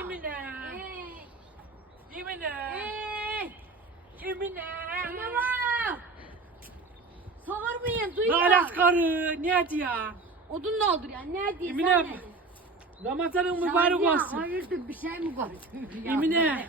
Emine. Ee, Emine. ee, Emine. ne var? Sormayın duyma. Lanet karı. Ne diyor? Odun doldur ya. Ne diyeyim Emine sen ne? Ramazanın mübarek Şadiye, olsun. Hayırdır bir şey mi var? Emine.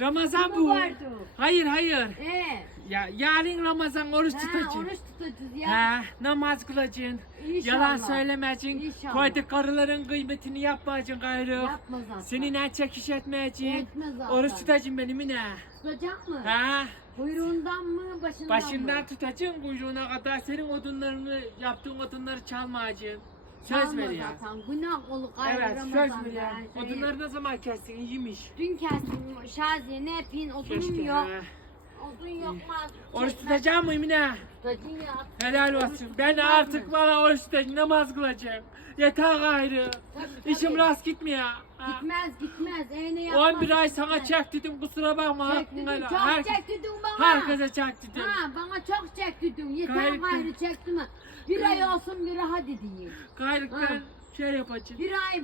Ramazan Ne bu. vardı? Hayır hayır. Ee, Ya yarın Ramazan oruç ha, tutacağım. oruç tutacağız ya. Ha, namaz kılacaksın. İnşallah. Yalan söylemeyeceksin. İnşallah. Koydu karıların kıymetini yapmayacaksın gayrı. Yapma zaten. Seninle çekiş etmeyeceksin. Etme zaten. Oruç tutacaksın benim yine. Tutacak mı? Ha, Kuyruğundan mı başından başından mı? tutacaksın kuyruğuna kadar senin odunlarını, yaptığın odunları çalmayacaksın. Söz Çalma ver ya. zaten. Günah olur gayrı Evet, söz Ramazan'da. ver ya. Şey, Odunları ne zaman kestin? İyiymiş. Dün kestim Şaziye ne yapayım odunum Keşke. yok. ha. Yok mu? Oruç tutacağım mı Emine? Tutacağım ya. Helal olsun. Ben artık bana oruç tutacağım, namaz kılacağım. Yeter gayrı. İşim rast gitmiyor. Ha. Gitmez gitmez. E ne yapmaz? 11 ay sana gitmez. çek dedim kusura bakma Çek dedim, çok helal. çek dedim bana. Herkese çek dedim. Ha bana çok çek dedim. Yeter Gayret- gayrı çektim? Bir ay olsun bir hadi diyeyim. Gayrı ben şey yapacağım. Bir ay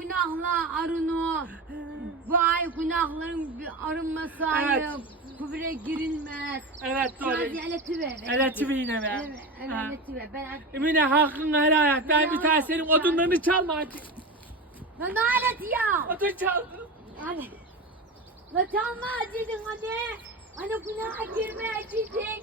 günahla arını. Bu ay günahların arınması ayı. Kübre girilmez. Evet doğru. Şaziye eleti ver. Eleti yine be. Evet, Ha. eleti ver. Ben Emine hakkın helal et. Ben bir tane senin sen- odunlarını çalma hadi. Lan ne aleti ya? Odun çaldım. Hadi. La çalma acıdın hadi. Hani günaha girme acıdın.